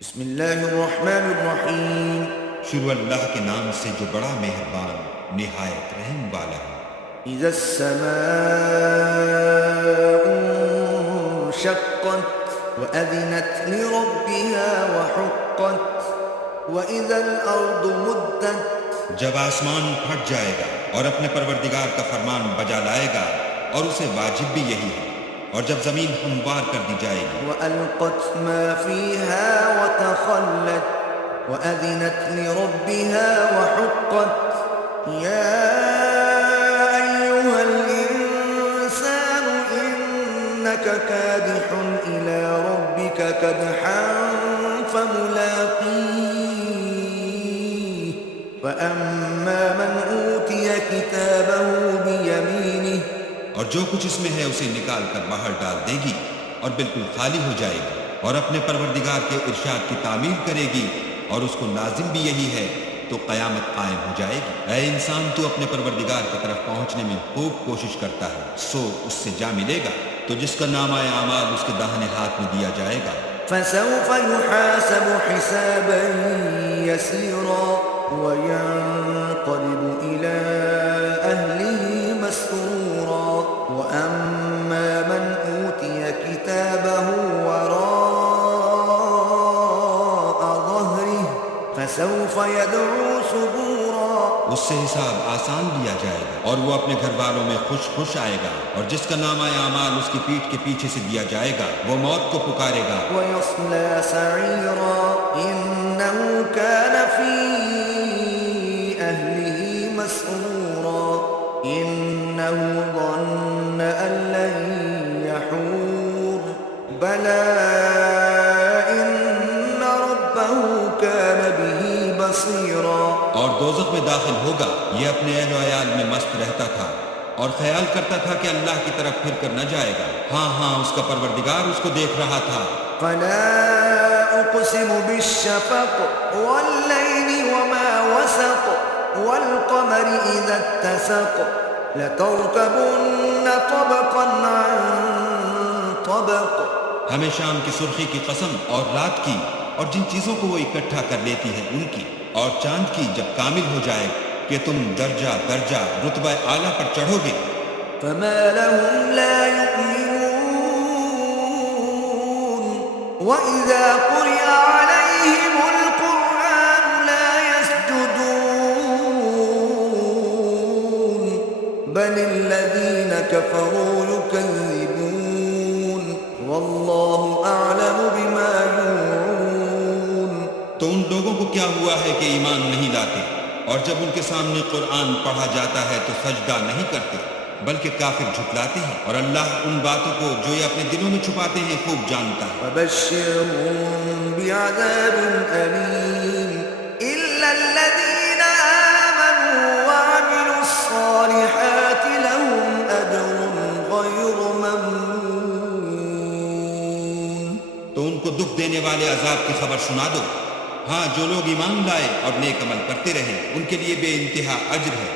بسم اللہ الرحمن الرحیم۔ شروع اللہ کے نام سے جو بڑا مہربان نہایت رحم والا ہے۔ اذا السماء انشقت وأذنت لربها وحقت وإذا الأرض مدت، جب آسمان پھٹ جائے گا اور اپنے پروردگار کا فرمان بجا لائے گا اور اسے واجب بھی یہی ہے، اور جب زمین ہموار کر دی جائے گی، وألقت ما فيها وتخلت وأذنت لربها وحقت يا أيها الإنسان إنك كادح إلى ربك كدحا فملاقيه فأما من أوتي كتابه بيمينه، اور جو کچھ اس میں ہے اسے نکال کر باہر ڈال دے گی اور بالکل خالی ہو جائے گی، اور اپنے پروردگار کے ارشاد کی تعمیل کرے گی، اور اس کو لازم بھی یہی ہے، تو قیامت قائم ہو جائے گی۔ اے انسان، تو اپنے پروردگار کی طرف پہنچنے میں خوب کوشش کرتا ہے، سو اس سے جا ملے گا، تو جس کا نامہ اعمال اس کے داہنے ہاتھ میں دیا جائے گا، فسوف يحاسب حسابا يسيرا وينقلب إلى أهله مسرورا وأما من أوتي كتابه وراء ظهره فسوف يدعو ثبورا، اس سے حساب آسان لیا جائے گا اور وہ اپنے گھر والوں میں خوش خوش آئے گا، اور جس کا نامہ اعمال اس کی پیٹھ کے پیچھے سے دیا جائے گا وہ موت کو پکارے گا، ويصلى سعيرا إنه كان في أهله مسرورا إنه ظن أن لن يحور بلى إن ربه كان به بصيرا، اور دوزخ میں داخل ہوگا، یہ اپنے اہل و عیال میں مست رہتا تھا اور خیال کرتا تھا کہ اللہ کی طرف پھر کر نہ جائے گا، ہاں ہاں اس کا پروردگار اس کو دیکھ رہا تھا۔ فلا أقسم بالشفق والليل وما وسق والقمر إذا اتسق لتركبن طبقا عن طبق، ہمیں شام کی سرخی کی قسم اور رات کی اور جن چیزوں کو وہ اکٹھا کر لیتی ہے ان کی، اور چاند کی جب کامل ہو جائے کہ تم درجہ درجہ رتبہ اعلیٰ پر چڑھو گے، فما لهم لا يؤمنون وإذا قرئ عليهم القرآن لا يسجدون بل الذين كفروا يكذبون والله أعلم بما يوعون۔ تو ان لوگوں کو کیا ہوا ہے کہ ایمان نہیں لاتے، اور جب ان کے سامنے قرآن پڑھا جاتا ہے تو سجدہ نہیں کرتے، بلکہ کافر جھٹلاتے ہیں، اور اللہ ان باتوں کو جو یہ اپنے دلوں میں چھپاتے ہیں خوب جانتا ہے۔ فبشرهم بعذاب أليم إلا الذين آمنوا وعملوا الصالحات لهم أجر غير ممنون۔ تو ان کو دکھ دینے والے عذاب کی خبر سنا دو، ہاں جو لوگ ایمان لائے اور نیک عمل کرتے رہے ان کے لیے بے انتہا اجر ہے۔